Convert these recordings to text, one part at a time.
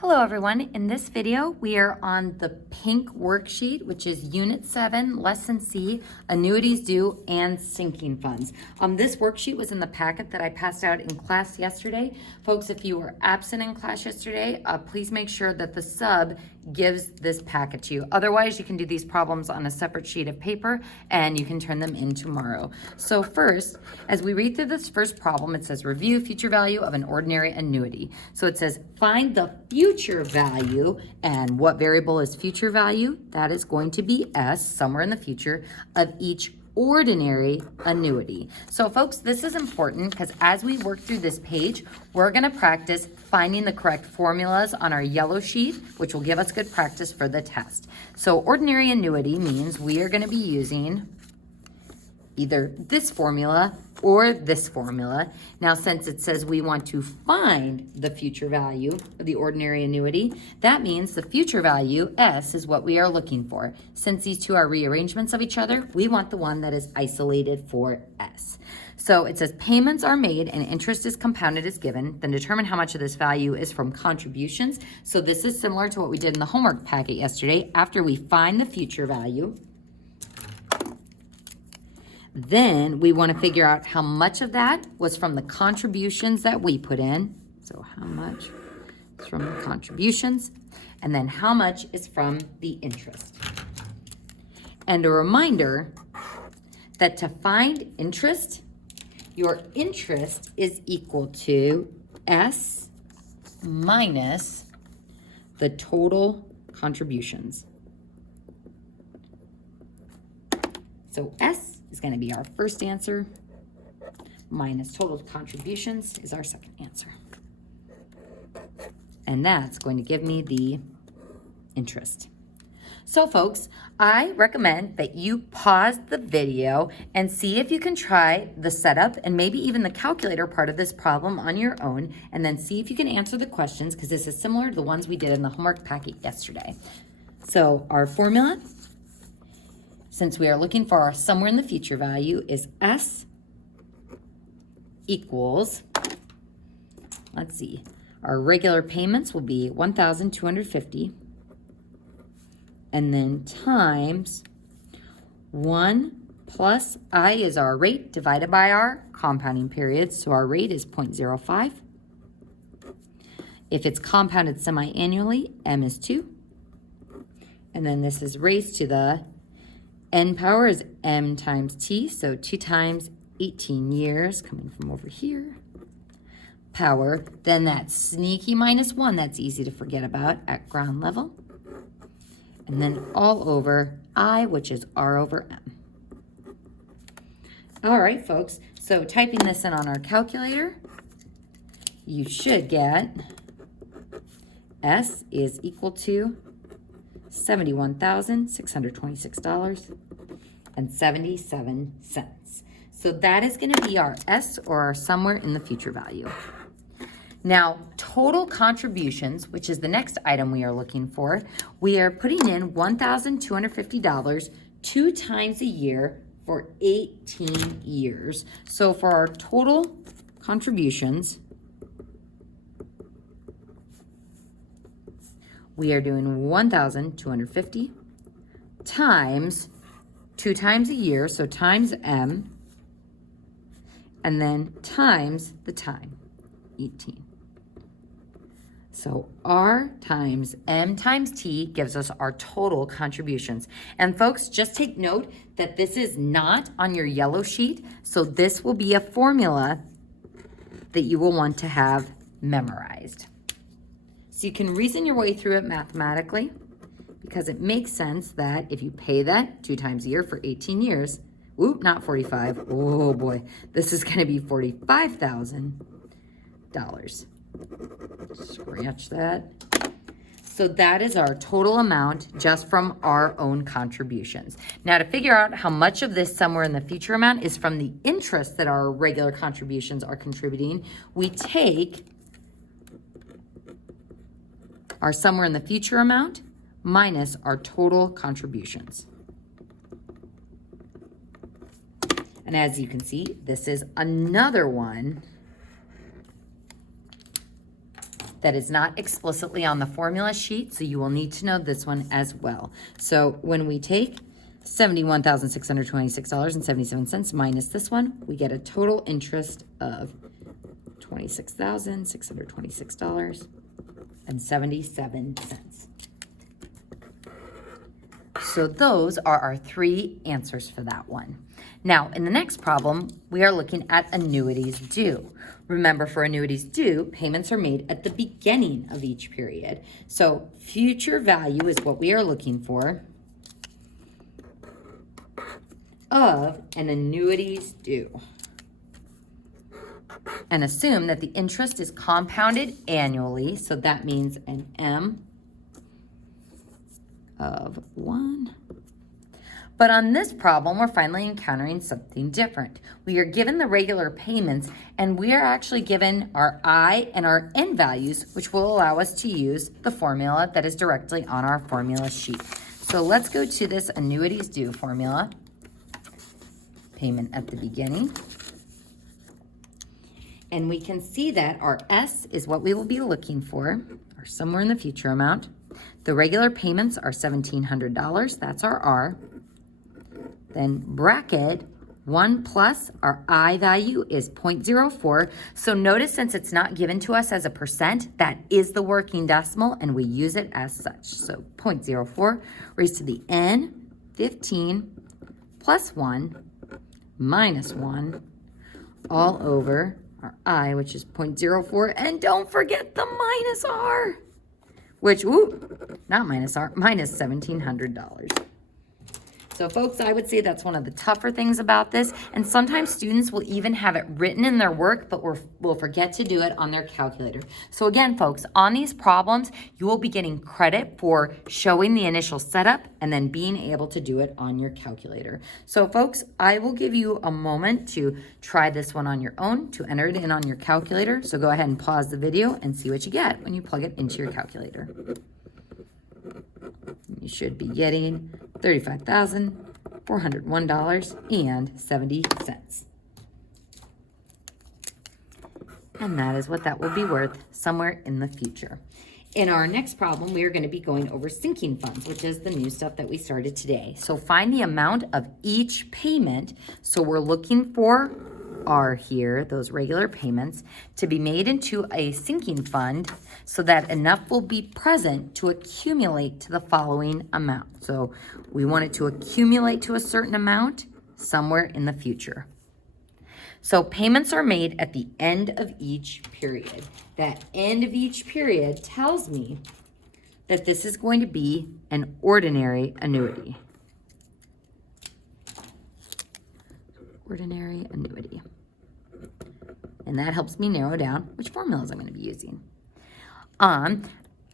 Hello everyone. In this video, we are on the pink worksheet, which is Unit 7, Lesson C, Annuities Due and Sinking Funds. This worksheet was in the packet that I passed out in class yesterday. Folks, if you were absent in class yesterday, please make sure that the sub gives this packet to you. Otherwise, you can do these problems on a separate sheet of paper and you can turn them in tomorrow. So first, as we read through this first problem, it says review future value of an ordinary annuity. So it says find the future value, and what variable is future value? That is going to be S, somewhere in the future, of each ordinary annuity. So folks, this is important because as we work through this page, we're going to practice finding the correct formulas on our yellow sheet, which will give us good practice for the test. So ordinary annuity means we are going to be using either this formula or this formula. Now, since it says we want to find the future value of the ordinary annuity, that means the future value, S, is what we are looking for. Since these two are rearrangements of each other, we want the one that is isolated for S. So it says payments are made and interest is compounded as given, then determine how much of this value is from contributions. So this is similar to what we did in the homework packet yesterday. After we find the future value, then we want to figure out how much of that was from the contributions that we put in. So how much is from the contributions, and then how much is from the interest. And a reminder that to find interest, your interest is equal to S minus the total contributions. So S is going to be our first answer, minus total contributions is our second answer. And that's going to give me the interest. So folks, I recommend that you pause the video and see if you can try the setup and maybe even the calculator part of this problem on your own, and then see if you can answer the questions, because this is similar to the ones we did in the homework packet yesterday. So our formula, since we are looking for our somewhere in the future value, is S equals, let's see, our regular payments will be $1,250, and then times 1 plus I is our rate divided by our compounding period. So our rate is 0.05. If it's compounded semi-annually, M is 2. And then this is raised to the N power is M times T, so 2 times 18 years, coming from over here, power, then that sneaky minus 1, that's easy to forget about at ground level, and then all over I, which is R over M. All right, folks, so typing this in on our calculator, you should get S is equal to $71,626.77. So that is going to be our S, or our somewhere in the future value. Now, total contributions, which is the next item we are looking for, we are putting in $1,250 2 times a year for 18 years. So for our total contributions, we are doing 1,250 times 2 times a year, so times M, and then times the time, 18. So R times M times T gives us our total contributions. And folks, just take note that this is not on your yellow sheet, so this will be a formula that you will want to have memorized. So you can reason your way through it mathematically, because it makes sense that if you pay that 2 times a year for 18 years, whoop, not 45. Oh boy, this is going to be $45,000. Scratch that. So that is our total amount just from our own contributions. Now, to figure out how much of this somewhere in the future amount is from the interest that our regular contributions are contributing, we take our somewhere in the future amount minus our total contributions. And as you can see, this is another one that is not explicitly on the formula sheet, so you will need to know this one as well. So when we take $71,626.77 minus this one, we get a total interest of $26,626.77. So those are our three answers for that one. Now, in the next problem, we are looking at annuities due. Remember, for annuities due, payments are made at the beginning of each period. So future value is what we are looking for of an annuities due. And assume that the interest is compounded annually, so that means an M of 1. But on this problem, we're finally encountering something different. We are given the regular payments, and we are actually given our I and our N values, which will allow us to use the formula that is directly on our formula sheet. So let's go to this annuities due formula. Payment at the beginning. And we can see that our S is what we will be looking for, or somewhere in the future amount. The regular payments are $1,700, that's our R. Then bracket 1 plus our I value is 0.04. So notice, since it's not given to us as a percent, that is the working decimal, and we use it as such. So 0.04 raised to the N, 15 plus 1 minus 1 all over our I, which is 0.04. And don't forget the minus R, which, not minus R, minus $1,700. So folks, I would say that's one of the tougher things about this. And sometimes students will even have it written in their work, but will forget to do it on their calculator. So again, folks, on these problems, you will be getting credit for showing the initial setup and then being able to do it on your calculator. So folks, I will give you a moment to try this one on your own, to enter it in on your calculator. So go ahead and pause the video and see what you get when you plug it into your calculator. You should be getting $35,401.70. And that is what that will be worth somewhere in the future. In our next problem, we are going to be going over sinking funds, which is the new stuff that we started today. So find the amount of each payment. So we're looking for R here, those regular payments, to be made into a sinking fund so that enough will be present to accumulate to the following amount. So we want it to accumulate to a certain amount somewhere in the future. So payments are made at the end of each period. That end of each period tells me that this is going to be an ordinary annuity. Ordinary annuity. And that helps me narrow down which formulas I'm going to be using.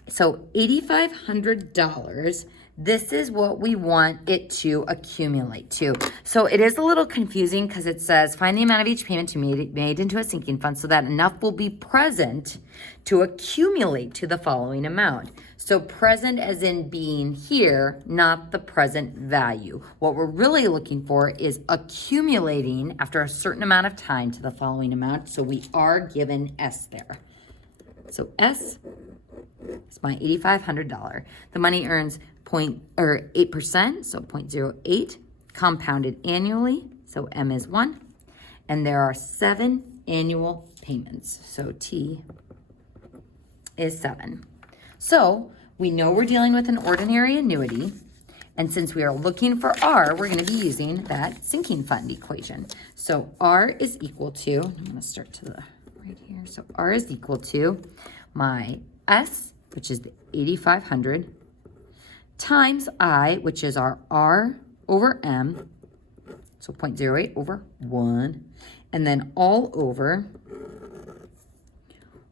So $8,500, this is what we want it to accumulate to. So it is a little confusing because it says find the amount of each payment to be made into a sinking fund so that enough will be present to accumulate to the following amount. So present as in being here, not the present value. What we're really looking for is accumulating after a certain amount of time to the following amount. So we are given S there. So S is my $8,500. The money earns 8%, so 0.08, compounded annually, so M is 1. And there are 7 annual payments, so T is 7. So we know we're dealing with an ordinary annuity, and since we are looking for R, we're going to be using that sinking fund equation. So R is equal to, I'm going to start to the right here, so R is equal to my S, which is the 8,500, times I, which is our R over M, so 0.08 over 1, and then all over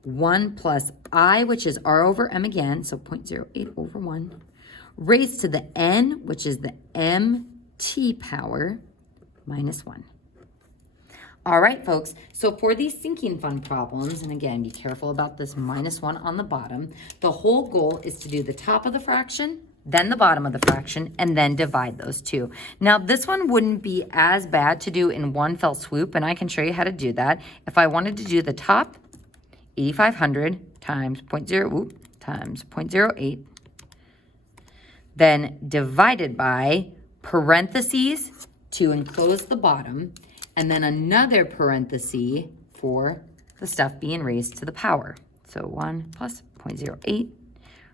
1 plus I, which is R over M again, so 0.08 over 1, raised to the N, which is the MT power, minus 1. All right, folks, so for these sinking fund problems, and again, be careful about this minus 1 on the bottom, the whole goal is to do the top of the fraction, then the bottom of the fraction, and then divide those two. Now, this one wouldn't be as bad to do in one fell swoop, and I can show you how to do that. If I wanted to do the top, 8,500 times 0.08, then divided by parentheses to enclose the bottom, and then another parenthesis for the stuff being raised to the power. So 1 plus 0.08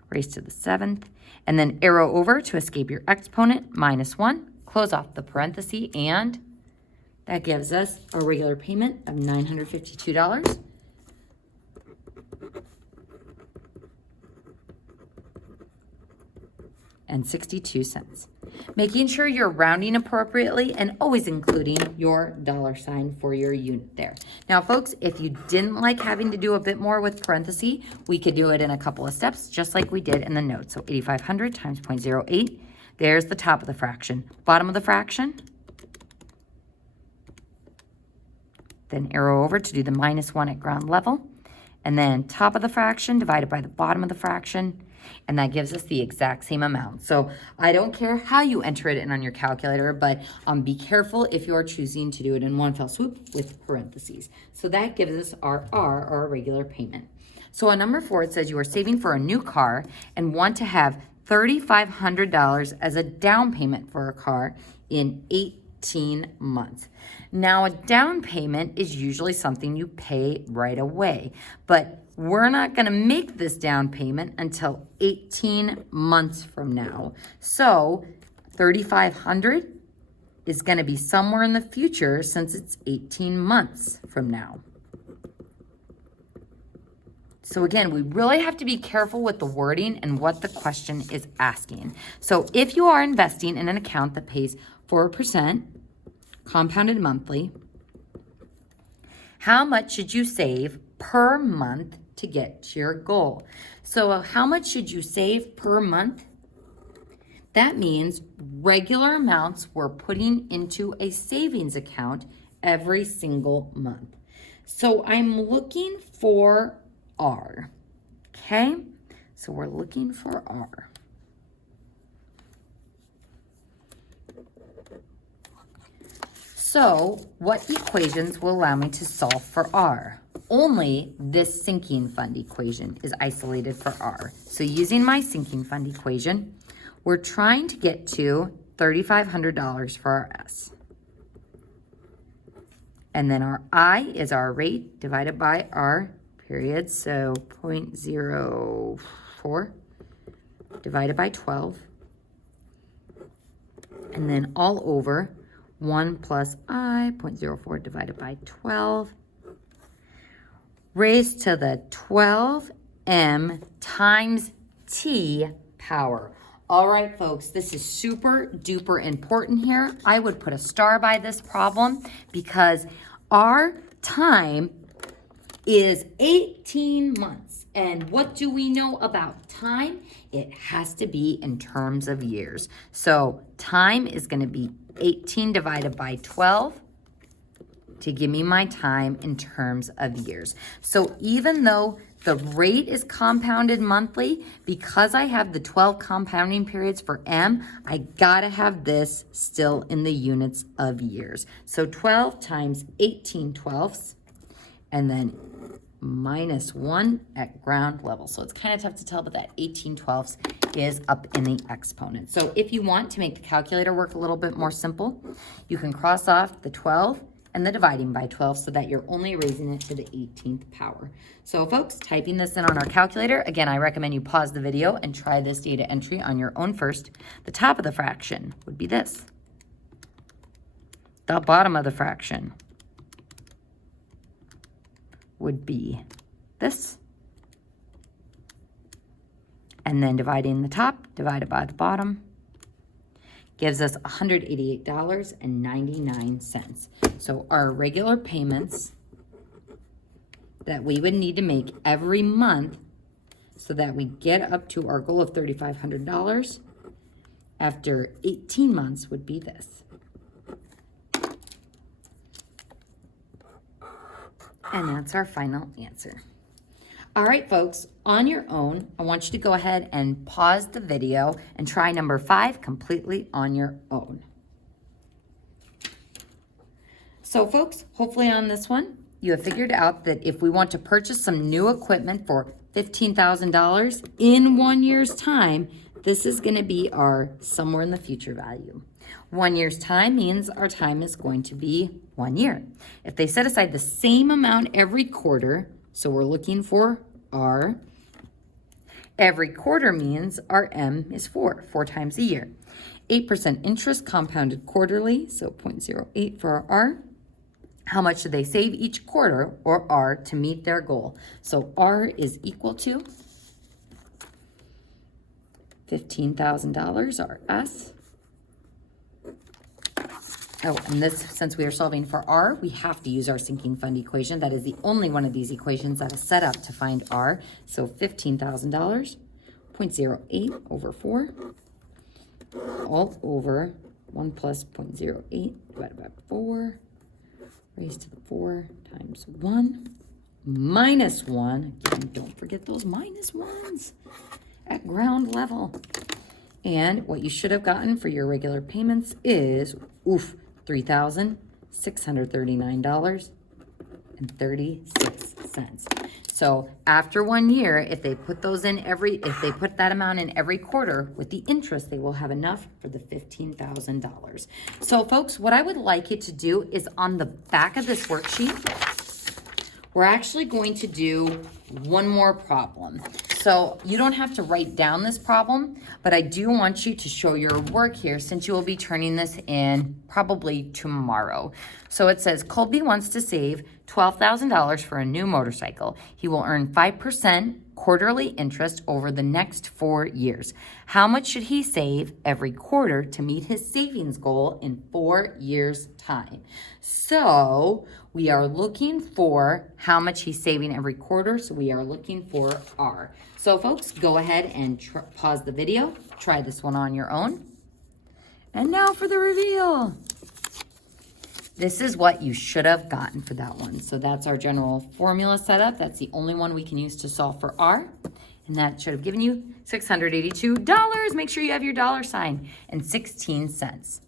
raised to the 7th, and then arrow over to escape your exponent, -1, close off the parenthesis, and that gives us a regular payment of $952. And 62 cents. Making sure you're rounding appropriately and always including your $ for your unit there. Now, folks, if you didn't like having to do a bit more with parentheses, we could do it in a couple of steps, just like we did in the notes. So 8,500 times 0.08, there's the top of the fraction. Bottom of the fraction, then arrow over to do the -1 at ground level, and then top of the fraction divided by the bottom of the fraction, and that gives us the exact same amount. So I don't care how you enter it in on your calculator, but be careful if you're choosing to do it in one fell swoop with parentheses. So that gives us our R, our regular payment. So on number 4, it says you are saving for a new car and want to have $3,500 as a down payment for a car in 18 months. Now, a down payment is usually something you pay right away, but we're not going to make this down payment until 18 months from now. So $3,500 is going to be somewhere in the future since it's 18 months from now. So again, we really have to be careful with the wording and what the question is asking. So if you are investing in an account that pays 4% compounded monthly, how much should you save per month to get to your goal? So how much should you save per month? That means regular amounts we're putting into a savings account every single month. So I'm looking for R, okay? So we're looking for R. So what equations will allow me to solve for R? Only this sinking fund equation is isolated for R. So using my sinking fund equation, we're trying to get to $3,500 for our S. And then our I is our rate divided by our period, so 0.04 divided by 12. And then all over 1 plus I, 0.04 divided by 12, raised to the 12m times t power. All right, folks, this is super duper important here. I would put a star by this problem because our time is 18 months. And what do we know about time? It has to be in terms of years. So time is going to be 18 divided by 12 to give me my time in terms of years. So even though the rate is compounded monthly, because I have the 12 compounding periods for M, I gotta have this still in the units of years. So 12 times 18 twelfths, and then -1 at ground level. So it's kind of tough to tell, but that 18 twelfths is up in the exponent. So if you want to make the calculator work a little bit more simple, you can cross off the 12 and the dividing by 12 so that you're only raising it to the 18th power. So folks, typing this in on our calculator, again, I recommend you pause the video and try this data entry on your own first. The top of the fraction would be this. The bottom of the fraction would be this. And then dividing the top divided by the bottom gives us $188.99. So our regular payments that we would need to make every month so that we get up to our goal of $3,500 after 18 months would be this. And that's our final answer. All right, folks, on your own, I want you to go ahead and pause the video and try number 5 completely on your own. So folks, hopefully on this one, you have figured out that if we want to purchase some new equipment for $15,000 in 1 year's time, this is going to be our somewhere in the future value. 1 year's time means our time is going to be 1 year. If they set aside the same amount every quarter, so we're looking for R, every quarter means our M is 4 times a year. 8% interest compounded quarterly, so 0.08 for our R. How much do they save each quarter, or R, to meet their goal? So R is equal to $15,000, our S. Oh, and this, since we are solving for R, we have to use our sinking fund equation. That is the only one of these equations that is set up to find R. So $15,000, 0.08 over 4, all over 1 plus 0.08 divided by 4, raised to the 4 times 1, minus 1. Again, don't forget those minus ones at ground level. And what you should have gotten for your regular payments is, $3,639.36. So after 1 year, if they put those in if they put that amount in every quarter with the interest, they will have enough for the $15,000. So folks, what I would like you to do is on the back of this worksheet, we're actually going to do one more problem. So you don't have to write down this problem, but I do want you to show your work here since you will be turning this in probably tomorrow. So it says Colby wants to save $12,000 for a new motorcycle. He will earn 5% quarterly interest over the next 4 years. How much should he save every quarter to meet his savings goal in 4 years' time? So we are looking for how much he's saving every quarter. So we are looking for R. So folks, go ahead and pause the video. Try this one on your own. And now for the reveal. This is what you should have gotten for that one. So that's our general formula setup. That's the only one we can use to solve for R. And that should have given you $682. Make sure you have your dollar sign and 16 cents.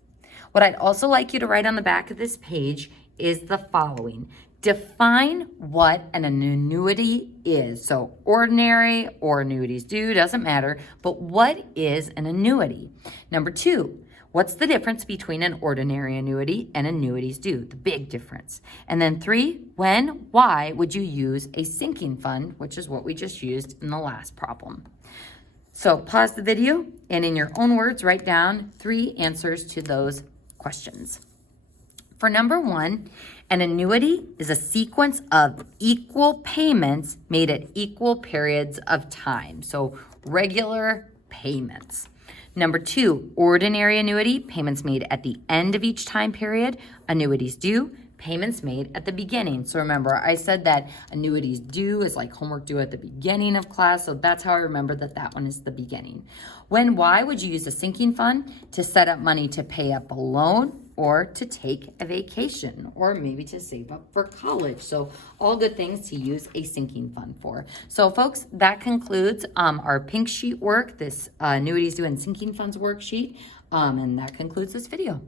What I'd also like you to write on the back of this page is the following. Define what an annuity is. So ordinary or annuities due, doesn't matter, but what is an annuity? Number 2, what's the difference between an ordinary annuity and annuities due? The big difference. And then 3, why would you use a sinking fund, which is what we just used in the last problem. So pause the video and in your own words, write down 3 answers to those questions. For number 1, an annuity is a sequence of equal payments made at equal periods of time. So regular payments. Number 2, ordinary annuity, payments made at the end of each time period. Annuities due, payments made at the beginning. So remember, I said that annuities due is like homework due at the beginning of class. So that's how I remember that one is the beginning. Why would you use a sinking fund? To set up money to pay up a loan, or to take a vacation, or maybe to save up for college. So all good things to use a sinking fund for. So folks, that concludes our pink sheet work, this annuities due and sinking funds worksheet. And that concludes this video.